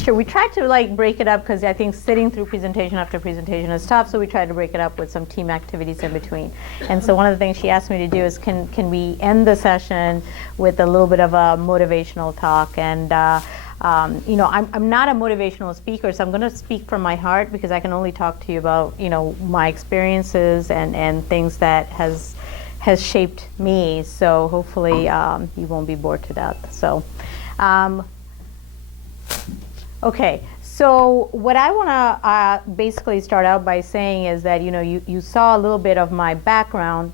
mixture. We tried to like break it up because I think sitting through presentation after presentation is tough, so we tried to break it up with some team activities in between. And so one of the things she asked me to do is can we end the session with a little bit of a motivational talk. And you know, I'm not a motivational speaker, so I'm going to speak from my heart because I can only talk to you about, you know, my experiences and things that has shaped me. So hopefully you won't be bored to death. So, okay. So what I want to basically start out by saying is that, you know, you saw a little bit of my background.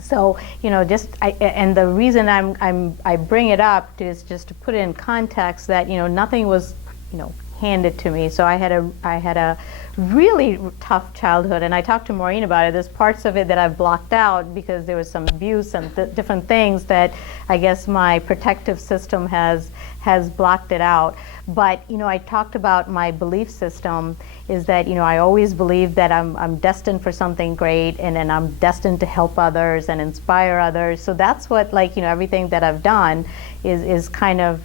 So, you know, and the reason I bring it up is just to put it in context that, you know, nothing was, you know, handed to me. So I had a really tough childhood, and I talked to Maureen about it. There's parts of it that I've blocked out because there was some abuse and different things that I guess my protective system has blocked it out. But, you know, I talked about my belief system is that, you know, I always believe that I'm destined for something great, and then I'm destined to help others and inspire others. So that's what, like, you know, everything that I've done is kind of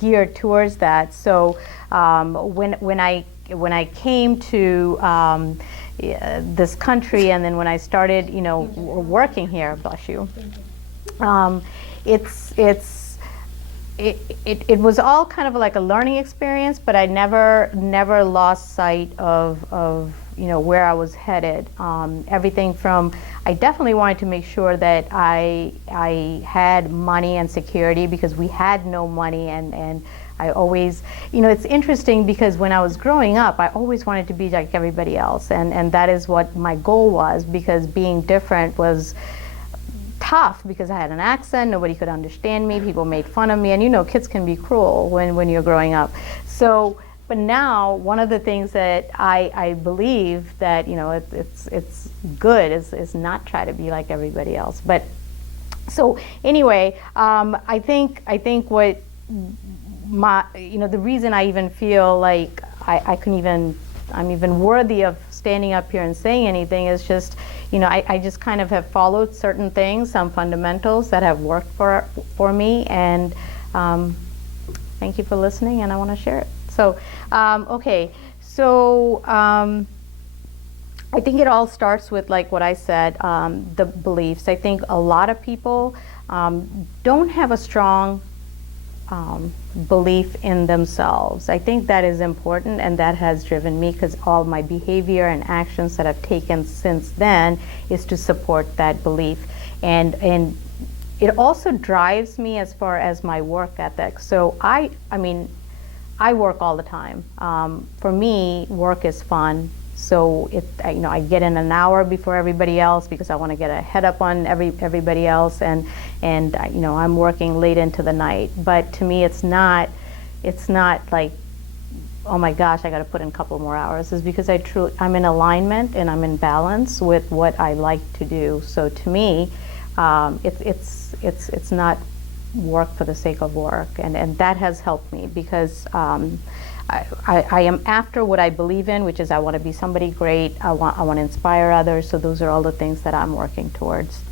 geared towards that. So when I came to this country, and then when I started, you know, working here, bless you, it was all kind of like a learning experience, but I never lost sight of you know, where I was headed. Everything from, I definitely wanted to make sure that I had money and security, because we had no money, and I always, you know, it's interesting because when I was growing up, I always wanted to be like everybody else, and that is what my goal was, because being different was tough because I had an accent, nobody could understand me, people made fun of me, and you know, kids can be cruel when you're growing up. So, but now one of the things that I believe that, you know, it's good is not try to be like everybody else. But so anyway, I think what my, you know, the reason I even feel like I'm even worthy of standing up here and saying anything is just, you know, I just kind of have followed certain things, some fundamentals that have worked for me, and thank you for listening, and I want to share it. So, okay, so I think it all starts with, like what I said, the beliefs. I think a lot of people don't have a strong belief in themselves. I think that is important, and that has driven me, because all my behavior and actions that I've taken since then is to support that belief. And it also drives me as far as my work ethic. So I mean, I work all the time. For me, work is fun. So you know, I get in an hour before everybody else because I want to get a head up on everybody else, and you know, I'm working late into the night. But to me, it's not like, oh my gosh, I got to put in a couple more hours. It's because I'm in alignment and I'm in balance with what I like to do. So to me, it's not work for the sake of work, and that has helped me, because I am after what I believe in, which is I want to be somebody great. I want to inspire others. So those are all the things that I'm working towards.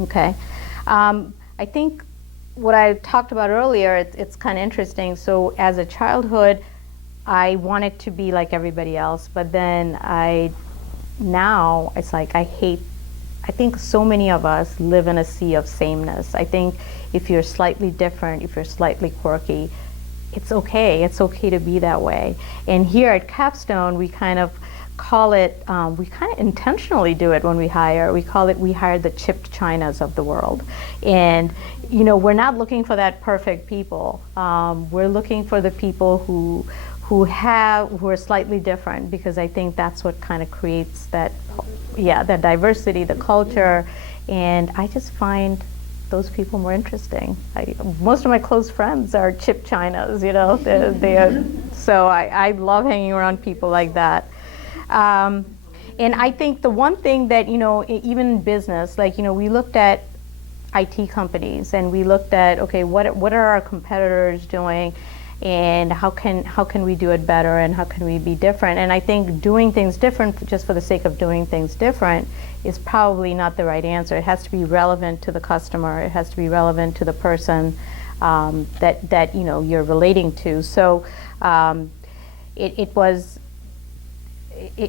Okay, I think what I talked about earlier, it's kind of interesting. So as a childhood, I wanted to be like everybody else, but then now it's like I think so many of us live in a sea of sameness. I think if you're slightly different, if you're slightly quirky, it's okay. It's okay to be that way. And here at Capstone, we kind of call it, we kind of intentionally do it when we hire. We call it, we hire the chipped chinas of the world. And, you know, we're not looking for that perfect people. We're looking for the people who are slightly different, because I think that's what kind of creates that, that diversity, the culture. And I just find those people more interesting. Most of my close friends are chipped chinas, you know. So I love hanging around people like that. And I think the one thing that, you know, even in business, like, you know, we looked at IT companies, and we looked at, okay, what are our competitors doing, and how can we do it better, and how can we be different? And I think doing things different just for the sake of doing things different is probably not the right answer. It has to be relevant to the customer. It has to be relevant to the person that you're relating to. So it was.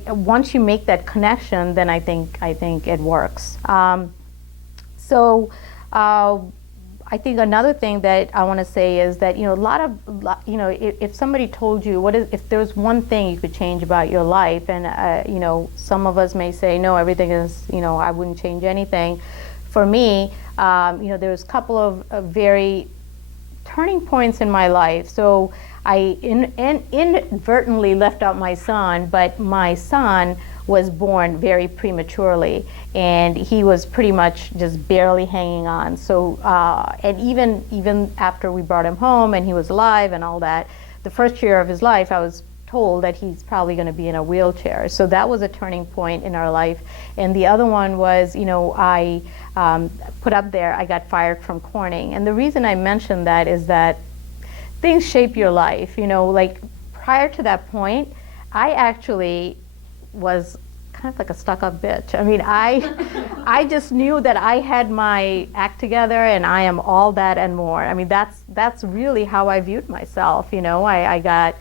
Once you make that connection, then I think it works. So I think another thing that I want to say is that a lot of if somebody told you if there was one thing you could change about your life, and some of us may say no, everything is I wouldn't change anything. For me, there was a couple of very turning points in my life. So I inadvertently left out my son, but my son was born very prematurely, and he was pretty much just barely hanging on. So, and even after we brought him home and he was alive and all that, the first year of his life, I was told that he's probably going to be in a wheelchair. So that was a turning point in our life. And the other one was, I put up there, I got fired from Corning. And the reason I mention that is that things shape your life. Like prior to that point, I actually was kind of like a stuck-up bitch. I mean, I just knew that I had my act together and I am all that and more. I mean, that's really how I viewed myself. I got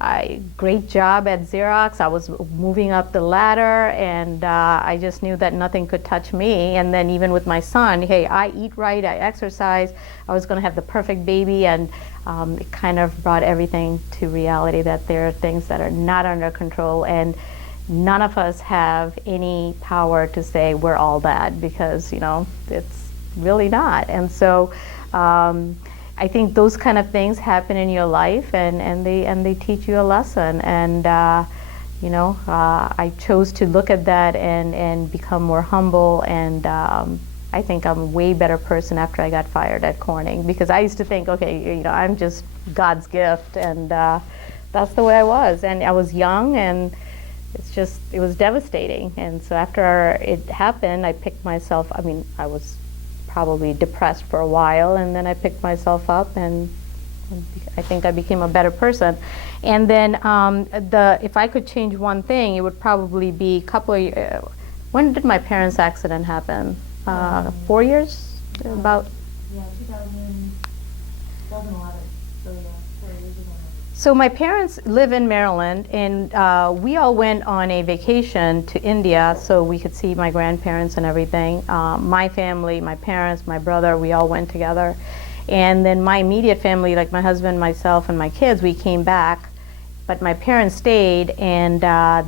a great job at Xerox. I was moving up the ladder, and I just knew that nothing could touch me. And then even with my son, hey, I eat right, I exercise, I was going to have the perfect baby, and it kind of brought everything to reality that there are things that are not under control, and none of us have any power to say we're all that, because it's really not. And so I think those kind of things happen in your life, and they teach you a lesson. And I chose to look at that and become more humble. And I think I'm a way better person after I got fired at Corning, because I used to think, okay, I'm just God's gift, and that's the way I was. And I was young, and it was devastating. And so after it happened, I picked myself. I mean, I was probably depressed for a while, and then I picked myself up, and I think I became a better person. And then if I could change one thing, it would probably be a couple of when did my parents' accident happen? 4 years? About? Yeah, 2011. So yeah, 4 years ago. So my parents live in Maryland, and we all went on a vacation to India so we could see my grandparents and everything. My family, my parents, my brother, we all went together. And then my immediate family, like my husband, myself, and my kids, we came back. But my parents stayed, and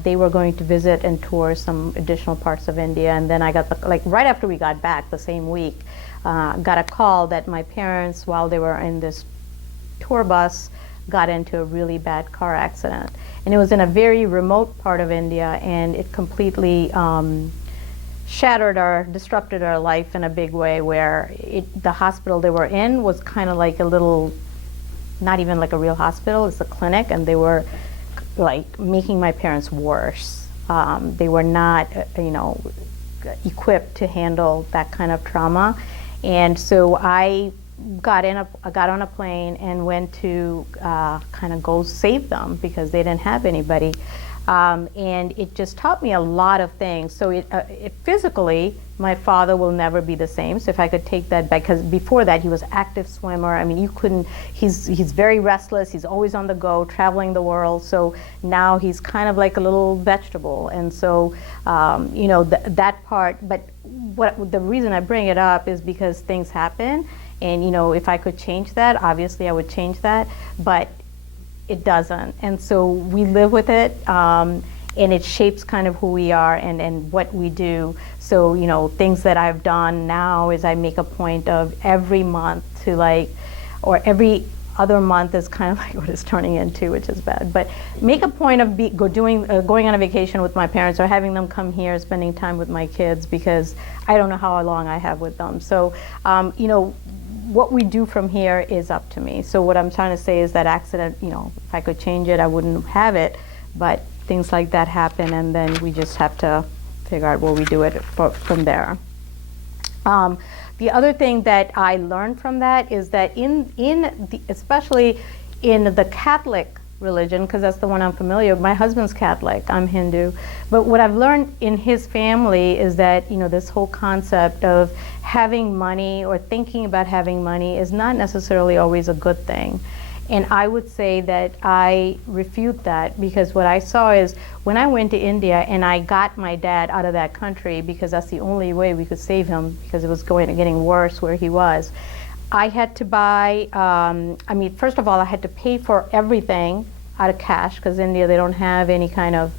they were going to visit and tour some additional parts of India. And then I got, right after we got back, the same week, got a call that my parents, while they were in this tour bus, got into a really bad car accident. And it was in a very remote part of India, and it completely disrupted our life in a big way, where the hospital they were in was kind of like a little, not even like a real hospital, it's a clinic, and they were like making my parents worse. They were not, equipped to handle that kind of trauma. And so I got on a plane and went to kind of go save them, because they didn't have anybody. And it just taught me a lot of things. So it physically, my father will never be the same. So if I could take that back, because before that he was an active swimmer. I mean, he's very restless. He's always on the go, traveling the world. So now he's kind of like a little vegetable. And so, that part, but the reason I bring it up is because things happen. And if I could change that, obviously I would change that, but it doesn't. And so we live with it, and it shapes kind of who we are and what we do. So, things that I've done now is I make a point of every month or every other month is kind of like what it's turning into, which is bad, but make a point of going on a vacation with my parents, or having them come here, spending time with my kids, because I don't know how long I have with them. So, what we do from here is up to me. So what I'm trying to say is that accident, if I could change it, I wouldn't have it, but things like that happen, and then we just have to figure out where we do it from there. The other thing that I learned from that is that especially in the Catholic religion because that's the one I'm familiar with. My husband's Catholic, I'm Hindu. But what I've learned in his family is that, this whole concept of having money or thinking about having money is not necessarily always a good thing. And I would say that I refute that, because what I saw is when I went to India and I got my dad out of that country, because that's the only way we could save him, because it was getting worse where he was. I had to buy, first of all, I had to pay for everything out of cash, because India, they don't have any kind of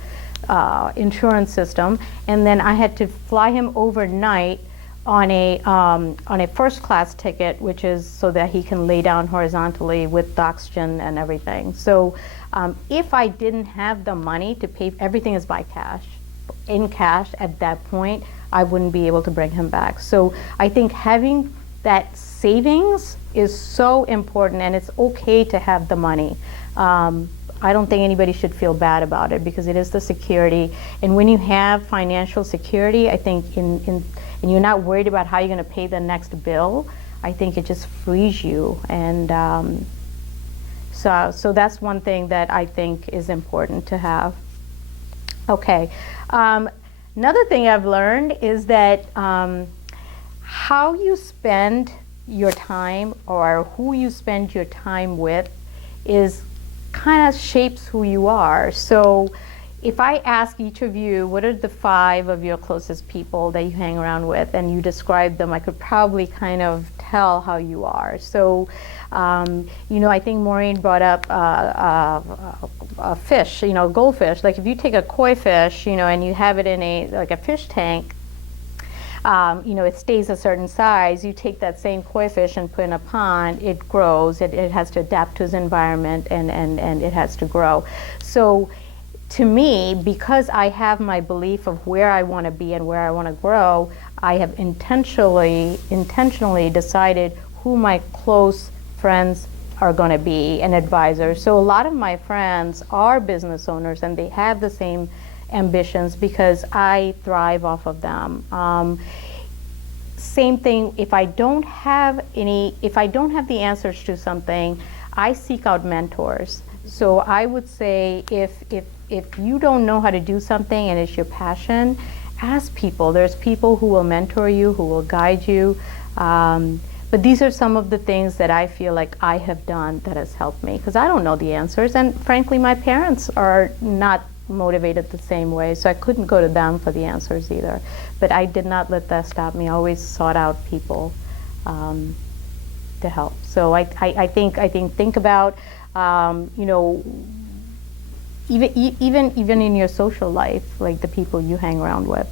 insurance system. And then I had to fly him overnight on a first class ticket, which is so that he can lay down horizontally with the oxygen and everything. So if I didn't have the money to pay, everything is by cash, in cash at that point, I wouldn't be able to bring him back. So I think having that savings is so important, and it's okay to have the money. I don't think anybody should feel bad about it, because it is the security. And when you have financial security, I think and you're not worried about how you're going to pay the next bill, I think it just frees you. And so that's one thing that I think is important to have. Okay. Another thing I've learned is that how you spend your time, or who you spend your time with, is kind of shapes who you are. So if I ask each of you, what are the 5 of your closest people that you hang around with, and you describe them, I could probably kind of tell how you are. So, I think Maureen brought up a fish, goldfish. Like if you take a koi fish, and you have it in a fish tank, it stays a certain size. You take that same koi fish and put in a pond, it grows, it has to adapt to its environment, and it has to grow. So to me, because I have my belief of where I want to be and where I want to grow, I have intentionally decided who my close friends are going to be, and advisors. So a lot of my friends are business owners, and they have the same ambitions because I thrive off of them. Same thing, if I don't have the answers to something, I seek out mentors. So I would say if you don't know how to do something and it's your passion, ask people. There's people who will mentor you, who will guide you. But these are some of the things that I feel like I have done that has helped me, because I don't know the answers, and frankly my parents are not motivated the same way, so I couldn't go to them for the answers either. But I did not let that stop me. I always sought out people to help. So I think about even in your social life, like the people you hang around with.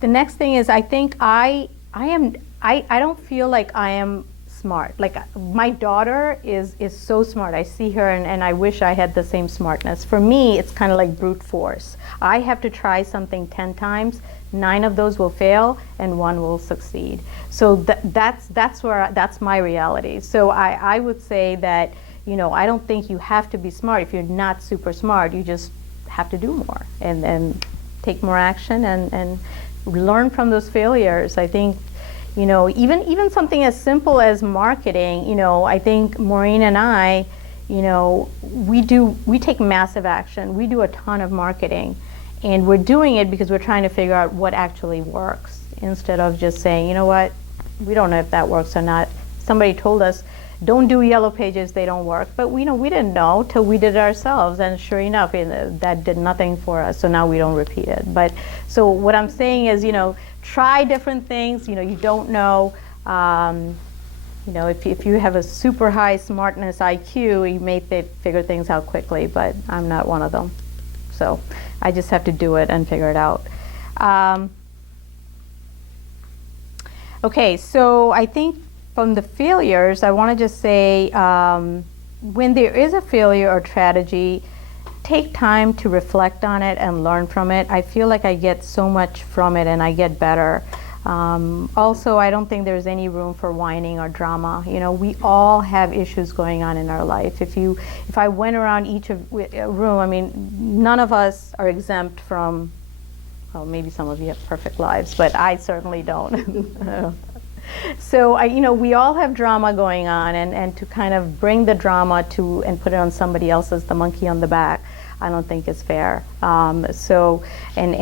The next thing is, I think I don't feel like I am smart. Like my daughter is so smart. I see her and I wish I had the same smartness. For me, it's kind of like brute force. I have to try something 10 times, 9 of those will fail and 1 will succeed. So that's my reality. So I would say that, I don't think you have to be smart. If you're not super smart, you just have to do more and take more action and learn from those failures. I think, even something as simple as marketing, I think Maureen and I, we take massive action. We do a ton of marketing, and we're doing it because we're trying to figure out what actually works, instead of just saying, you know what, we don't know if that works or not. Somebody told us, don't do yellow pages, they don't work. But we didn't know till we did it ourselves, and sure enough, that did nothing for us, so now we don't repeat it. But so what I'm saying is, try different things. You don't know. If you have a super high smartness IQ, you may figure things out quickly, but I'm not one of them. So I just have to do it and figure it out. Okay, so I think from the failures, I want to just say, when there is a failure or tragedy, take time to reflect on it and learn from it. I feel like I get so much from it and I get better. Also, I don't think there's any room for whining or drama. We all have issues going on in our life. If I went around each room, none of us are exempt from, well, maybe some of you have perfect lives, but I certainly don't. So we all have drama going on, and to kind of bring the drama to and put it on somebody else as the monkey on the back, I don't think is fair. So, and